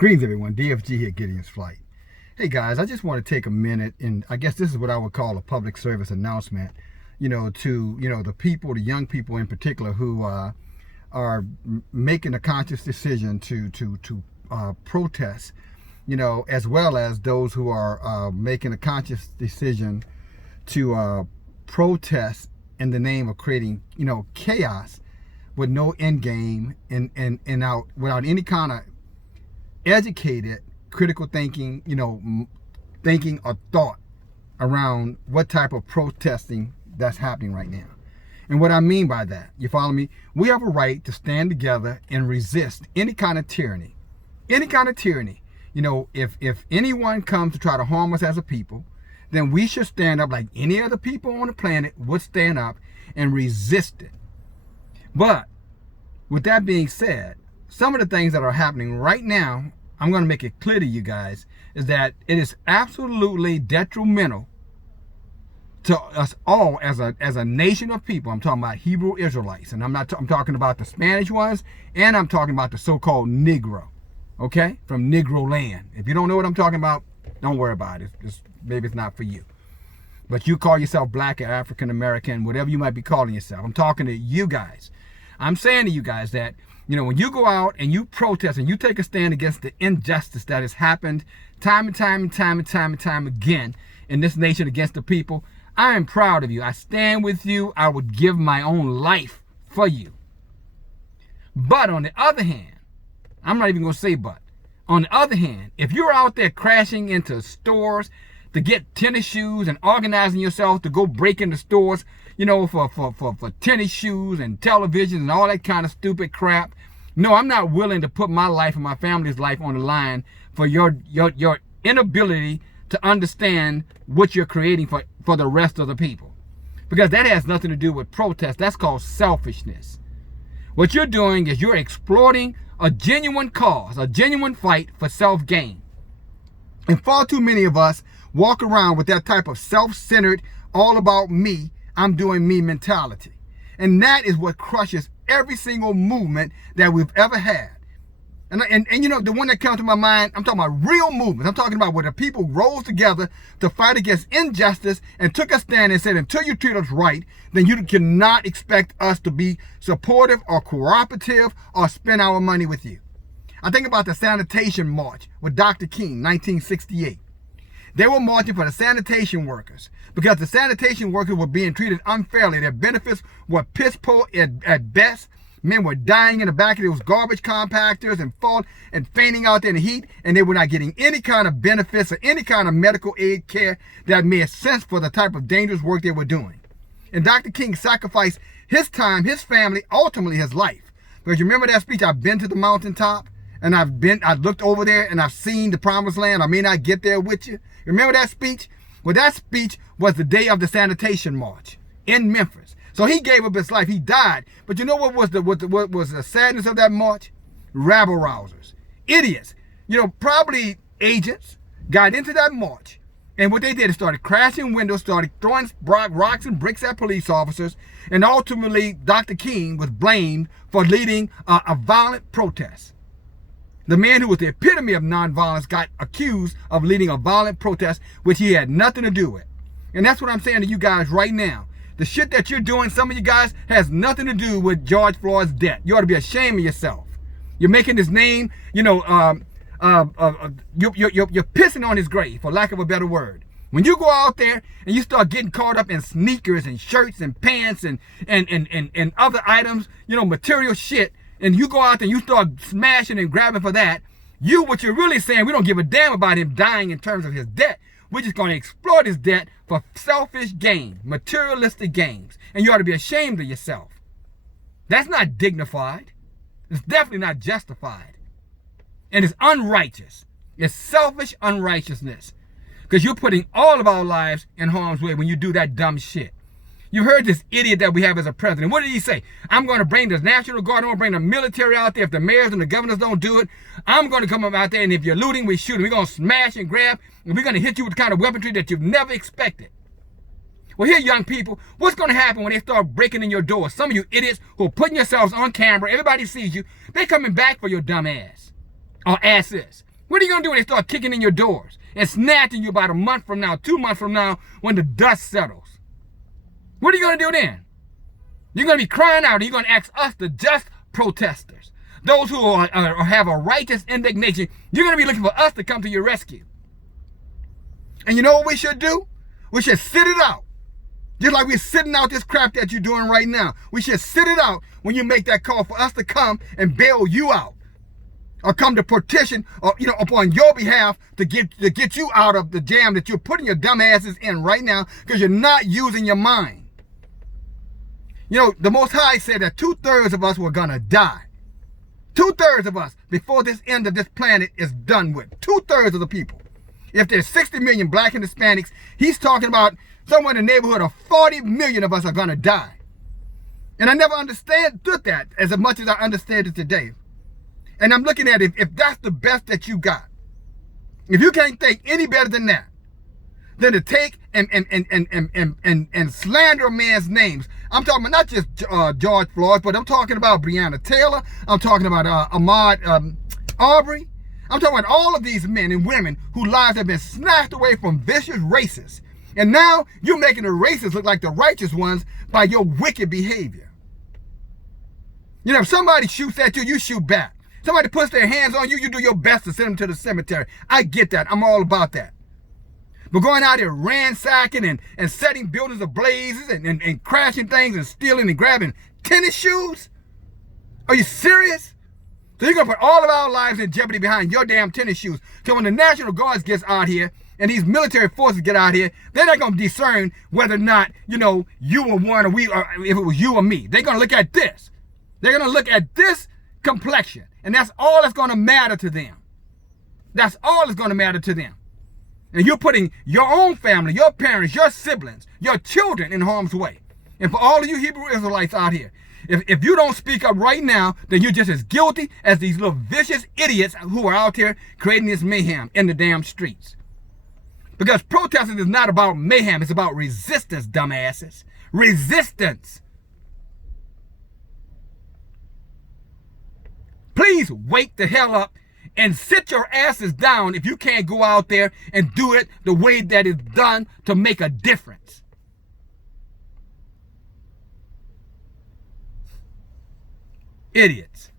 Greetings, everyone. DFG here, Gideon's Flight. Hey, guys, I just want to take a minute, and I guess this is what I would call a public service announcement, to, the people, the young people in particular who are making a conscious decision to protest, as well as those who are making a conscious decision to protest in the name of creating, chaos with no end game and out without any kind of educated critical thinking, thinking or thought around what type of protesting that's happening right now. And what I mean by that, you follow me? We have a right to stand together and resist any kind of tyranny. Any kind of tyranny. If anyone comes to try to harm us as a people, then we should stand up like any other people on the planet would stand up and resist it. But with that being said, some of the things that are happening right now, I'm going to make it clear to you guys, is that it is absolutely detrimental to us all as a nation of people. I'm talking about Hebrew Israelites, and I'm talking about the Spanish ones, and I'm talking about the so-called Negro, okay, from Negro land. If you don't know what I'm talking about, don't worry about it. Maybe it's not for you. But you call yourself black or African American, whatever you might be calling yourself. I'm talking to you guys. I'm saying to you guys that, when you go out and you protest and you take a stand against the injustice that has happened time and time again in this nation against the people, I am proud of you. I stand with you. I would give my own life for you. But on the other hand, I'm not even going to say but. On the other hand, if you're out there crashing into stores to get tennis shoes and organizing yourself to go break into stores, for tennis shoes and televisions and all that kind of stupid crap. No, I'm not willing to put my life and my family's life on the line for your inability to understand what you're creating for the rest of the people. Because that has nothing to do with protest. That's called selfishness. What you're doing is you're exploiting a genuine cause, a genuine fight for self-gain. And far too many of us walk around with that type of self-centered, all about me, I'm doing me mentality. And that is what crushes every single movement that we've ever had. And the one that comes to my mind, I'm talking about real movements. I'm talking about where the people rose together to fight against injustice and took a stand and said, until you treat us right, then you cannot expect us to be supportive or cooperative or spend our money with you. I think about the sanitation march with Dr. King, 1968. They were marching for the sanitation workers because the sanitation workers were being treated unfairly. Their benefits were piss poor at best. Men were dying in the back of those garbage compactors and falling and fainting out there in the heat, and they were not getting any kind of benefits or any kind of medical aid care that made sense for the type of dangerous work they were doing. And Dr. King sacrificed his time, his family, ultimately his life. Because you remember that speech, I've been to the mountaintop, and I've looked over there and I've seen the promised land. I may not get there with you. Remember that speech? Well, that speech was the day of the sanitation march in Memphis. So he gave up his life. He died. But you know what was the sadness of that march? Rabble rousers, idiots. Probably agents got into that march, and what they did is started crashing windows, started throwing rocks and bricks at police officers, and ultimately Dr. King was blamed for leading a violent protest. The man who was the epitome of nonviolence got accused of leading a violent protest, which he had nothing to do with. And that's what I'm saying to you guys right now. The shit that you're doing, some of you guys, has nothing to do with George Floyd's death. You ought to be ashamed of yourself. You're making his name, you're pissing on his grave, for lack of a better word. When you go out there and you start getting caught up in sneakers and shirts and pants and other items, material shit, and you go out there and you start smashing and grabbing for that, what you're really saying, we don't give a damn about him dying in terms of his debt. We're just going to exploit his debt for selfish gain, materialistic gains. And you ought to be ashamed of yourself. That's not dignified. It's definitely not justified. And it's unrighteous. It's selfish unrighteousness. Because you're putting all of our lives in harm's way when you do that dumb shit. You heard this idiot that we have as a president. What did he say? I'm going to bring the National Guard. I'm going to bring the military out there. If the mayors and the governors don't do it, I'm going to come up out there, and if you're looting, we shoot. We're going to smash and grab, and we're going to hit you with the kind of weaponry that you've never expected. Well, here, young people, what's going to happen when they start breaking in your door? Some of you idiots who are putting yourselves on camera, everybody sees you, they're coming back for your dumb ass or asses. What are you going to do when they start kicking in your doors and snatching you about a month from now, 2 months from now, when the dust settles? What are you going to do then? You're going to be crying out, and you're going to ask us, the just protesters, those who have a righteous indignation, you're going to be looking for us to come to your rescue. And you know what we should do? We should sit it out. Just like we're sitting out this crap that you're doing right now. We should sit it out when you make that call for us to come and bail you out. Or come to petition, or upon your behalf to get you out of the jam that you're putting your dumb asses in right now, because you're not using your mind. The Most High said that 2/3 of us were gonna die. 2/3 of us before this end of this planet is done with. 2/3 of the people. If there's 60 million black and Hispanics, he's talking about somewhere in the neighborhood of 40 million of us are gonna die. And I never understood that as much as I understand it today. And I'm looking at it, if that's the best that you got, if you can't think any better than that, than to take and slander a man's names. I'm talking about not just George Floyd, but I'm talking about Breonna Taylor. I'm talking about Ahmaud Arbery. I'm talking about all of these men and women whose lives have been snatched away from vicious racists. And now you're making the racists look like the righteous ones by your wicked behavior. If somebody shoots at you, you shoot back. Somebody puts their hands on you, you do your best to send them to the cemetery. I get that. I'm all about that. But going out there ransacking and setting buildings ablaze and crashing things and stealing and grabbing tennis shoes? Are you serious? So you're going to put all of our lives in jeopardy behind your damn tennis shoes. So when the National Guards gets out here and these military forces get out here, they're not going to discern whether or not, you were one or if it was you or me. They're going to look at this. They're going to look at this complexion. And that's all that's going to matter to them. That's all that's going to matter to them. And you're putting your own family, your parents, your siblings, your children in harm's way. And for all of you Hebrew Israelites out here, if you don't speak up right now, then you're just as guilty as these little vicious idiots who are out here creating this mayhem in the damn streets. Because protesting is not about mayhem, it's about resistance, dumbasses. Resistance. Please wake the hell up and sit your asses down if you can't go out there and do it the way that it's done to make a difference. Idiots.